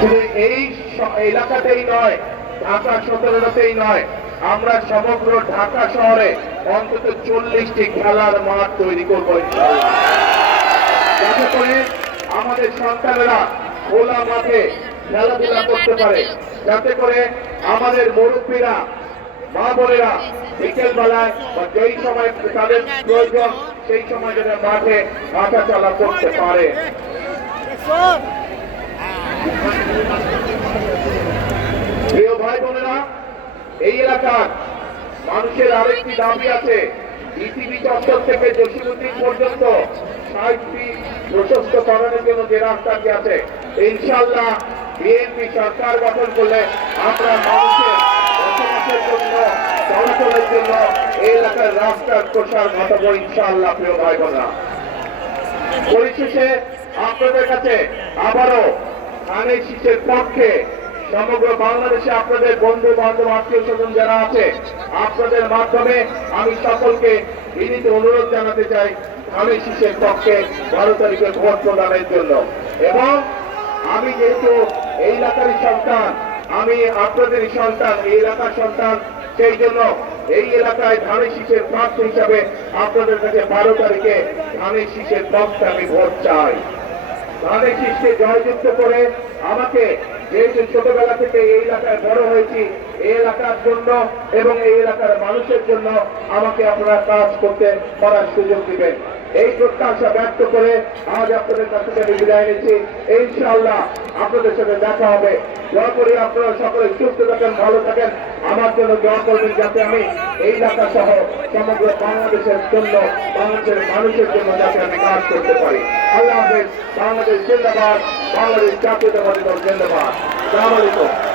শুধু এই এলাকাতেই নয়, ঢাকা 17টাতেই নয়, আমরা সমগ্র ঢাকা শহরে অন্তত 40টি খেলার মাঠ তৈরি করবো ইনশাআল্লাহ, যাতে করে আমাদের সন্তানেরা খোলা মাঠে খেলাধুলা করতে পারে, যাতে করে আমাদের মুরব্বীরা, মা বোনেরা বিকেল বেলায় বা যেই সময় তাদের প্রয়োজন সেই সময় যাতে মাঠে হাঁটা চলা করতে পারে। প্রিয় ভাই বোনেরা, এই এলাকার মানুষের আরেকটি দাবি আছে। ইসিবি চত্বর থেকে জসিমুদ্দিন পর্যন্ত 60টি প্রশস্ত করানোর জন্য যে রাস্তাটি আছে, ইনশাআল্লাহ বিএনপি সরকার গঠন করলে আমরা মানুষের বসবাসের জন্য, চলাচলের জন্য এই এলাকার রাস্তার প্রসার ঘটাবো ইনশাআল্লাহ। প্রিয় ভাই বোনেরা, পরিশেষে আপনাদের কাছে আবারও ধানের শীষের পক্ষে সমগ্র বাংলাদেশে আপনাদের বন্ধু বান্ধব আত্মীয় স্বজন যারা আছে, আপনাদের মাধ্যমে আমি সকলকে বিনীত অনুরোধ জানাতে চাই ধানের শীষের পক্ষে 12 তারিখে ভোট প্রদানের জন্য। এবং আমি যেহেতু এই এলাকারই সন্তান, আমি আপনাদেরই সন্তান, এই এলাকার সন্তান, সেই জন্য এই এলাকায় ধানের শীষের প্রার্থী হিসাবে আপনাদের কাছে 12 তারিখে ধানের শীষের পক্ষে আমি ভোট চাই। ধানের শীষকে জয়যুক্ত করে আমাকে, যেহেতু ছোটবেলা থেকে এই এলাকায় বড় হয়েছি, এই এলাকার জন্য এবং এই এলাকার মানুষের জন্য আমাকে আপনারা কাজ করার সুযোগ দিবেন, এই প্রত্যাশা ব্যক্ত করে আজ আপনাদের কাছ থেকে বিদায় নিচ্ছি। ইনশাআল্লাহ আপনাদের সাথে দেখা হবে। দোয়া করি আপনারা সকলে সুস্থ থাকেন, ভালো থাকেন, আমার জন্য দোয়া করবেন যাতে আমি এই এলাকা সহ সমগ্র বাংলাদেশের জন্য, বাংলাদেশের মানুষের জন্য যাতে আমি কাজ করতে পারি। আল্লাহ হাফেজ। বাংলাদেশ জিন্দাবাদ, বাংলাদেশ জাতীয়তাবাদী দল জিন্দাবাদ। আসসালামু আলাইকুম।